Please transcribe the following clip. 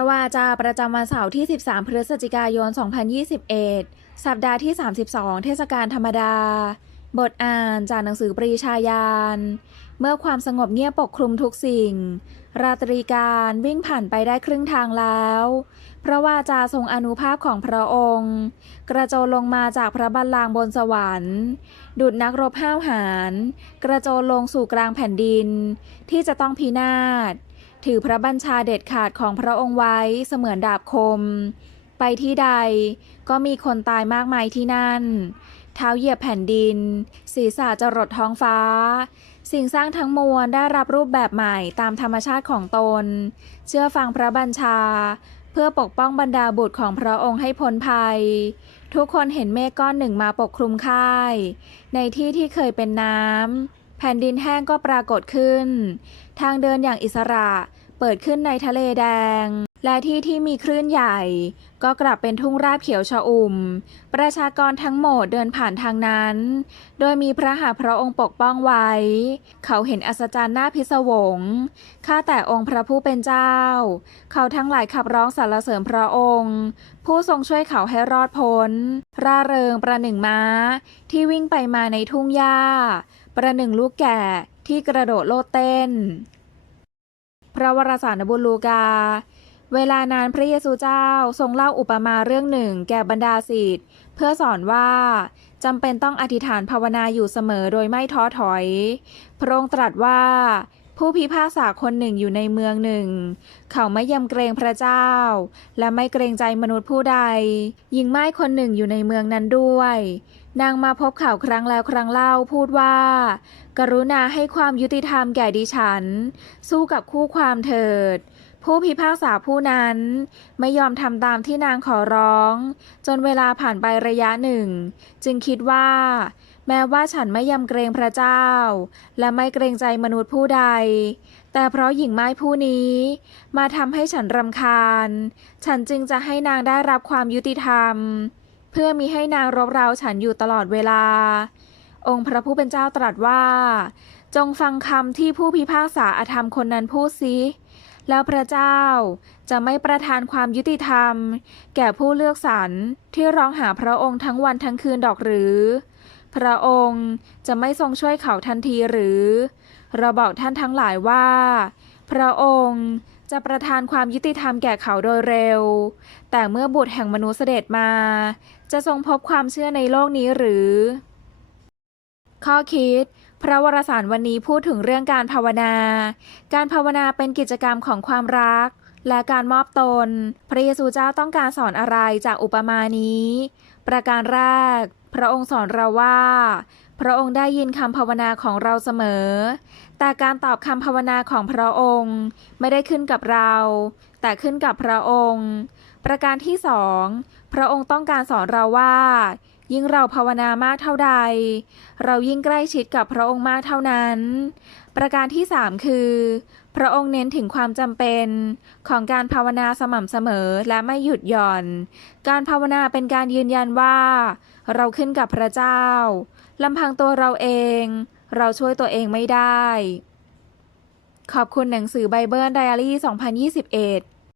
ระวาจาประจำวันเสาร์ที่ 13 พฤศจิกายน 2021 สัปดาห์ที่ 32 เทศกาลธรรมดา บทอ่านจากหนังสือปรีชาญาณเมื่อความสงบเงียบปกคลุมทุกสิ่ง ราตรีการวิ่งผ่านไปได้ครึ่งทางแล้ว พระวาจาทรงอนุภาพของพระองค์ กระโจนลงมาจากพระบัลลังก์บนสวรรค์ ดุดนักรบห้าวหาญ กระโจนลงสู่กลางแผ่นดิน ที่จะต้องพินาศ ถือพระบัญชาเด็ดขาดของพระองค์ไว้เสมือนดาบคม ไปที่ใดก็มีคนตายมากมายที่นั่น เท้าเหยียบแผ่นดิน ศีรษะจะรดท้องฟ้า สิ่งสร้างทั้งมวลได้รับรูปแบบใหม่ตามธรรมชาติของตน เชื่อฟังพระบัญชา เพื่อปกป้องบรรดาบุตรของพระองค์ให้พ้นภัย ทุกคนเห็นเมฆก้อนหนึ่งมาปกคลุมค่าย ในที่ที่เคยเป็นน้ำ แผ่นดินแห้งก็ปรากฏขึ้น ทางเดินอย่างอิสระเปิดขึ้นในทะเลแดง และที่ที่มีคลื่นใหญ่ ก็กลับเป็นทุ่งราบเขียวชอุ่ม ประชากรทั้งหมดเดินผ่านทางนั้น โดยมีพระหาพระองค์ปกป้องไว้ เขาเห็นอัศจรรย์หน่าพิศวง ข้าแต่องค์พระผู้เป็นเจ้า เขาทั้งหลายขับร้องสรรเสริญพระองค์ ผู้ทรงช่วยเขาให้รอดพ้น ร่าเริงประหนึ่งม้า ที่วิ่งไปมาในทุ่งหญ้า ประหนึ่งลูกแก่ที่กระโดดโลดเต้น พระวรสารบุญลูกา เวลานานพระเยซูเจ้าทรงเล่าอุปมาเรื่องหนึ่งแก่บรรดาศิษย์เพื่อสอนว่าจำเป็นต้องอธิษฐานภาวนาอยู่เสมอโดยไม่ท้อถอย พระองค์ตรัสว่า ผู้พิพากษาคนหนึ่งอยู่ในเมืองหนึ่ง เขาไม่ยำเกรงพระเจ้า และไม่เกรงใจมนุษย์ผู้ใด หญิงไม้คนหนึ่งอยู่ในเมืองนั้นด้วย นางมาพบข่าวครั้งแล้วครั้งเล่าพูดว่า กรุณาให้ความยุติธรรมแก่ดิฉัน สู้กับคู่ความเถิดผู้พิพากษาผู้นั้นไม่ยอมทำตามที่นางขอร้อง จนเวลาผ่านไประยะหนึ่ง จึงคิดว่า แม้ว่าฉันไม่ยำเกรงพระเจ้า และไม่เกรงใจมนุษย์ผู้ใด แต่เพราะหญิงไม้ผู้นี้ มาทำให้ฉันรำคาญ ฉันจึงจะให้นางได้รับความยุติธรรม เพื่อมีให้นางรบเร้าฉันอยู่ตลอดเวลา องค์พระผู้เป็นเจ้าตรัสว่า จงฟังคำที่ผู้พิพากษาอธรรมคนนั้นพูดสิแล้วพระเจ้าจะไม่ประทานความยุติธรรม แก่ผู้เลือกสรรที่ร้องหาพระองค์ทั้งวันทั้งคืนดอกหรือ พระองค์จะไม่ทรงช่วยเขาทันทีหรือ เราบอกท่านทั้งหลายว่า พระองค์จะประทานความยุติธรรมแก่เขาโดยเร็ว แต่เมื่อบุตรแห่งมนุษย์เสด็จมา จะทรงพบความเชื่อในโลกนี้หรือ ข้อคิด พระวรสารวันนี้พูดถึงเรื่องการภาวนา การภาวนาเป็นกิจกรรมของความรัก และการมอบตน พระเยซูเจ้าต้องการสอนอะไรจากอุปมานี้ ประการแรก พระองค์สอนเราว่า พระองค์ได้ยินคำภาวนาของเราเสมอ แต่การตอบคำภาวนาของพระองค์ ไม่ได้ขึ้นกับเรา แต่ขึ้นกับพระองค์ ประการที่สองพระองค์ต้องการสอนเราว่า ยิ่งเราภาวนามากเท่าใด เรายิ่งใกล้ชิดกับพระองค์มากเท่านั้น ประการที่3คือ พระองค์เน้นถึงความจำเป็นของการภาวนาสม่ำเสมอและไม่หยุดหย่อน การภาวนาเป็นการยืนยันว่า เราขึ้นกับพระเจ้าลำพังตัวเราเอง เราช่วยตัวเองไม่ได้ขอบคุณหนังสือไบเบิลไดอารี่ 2021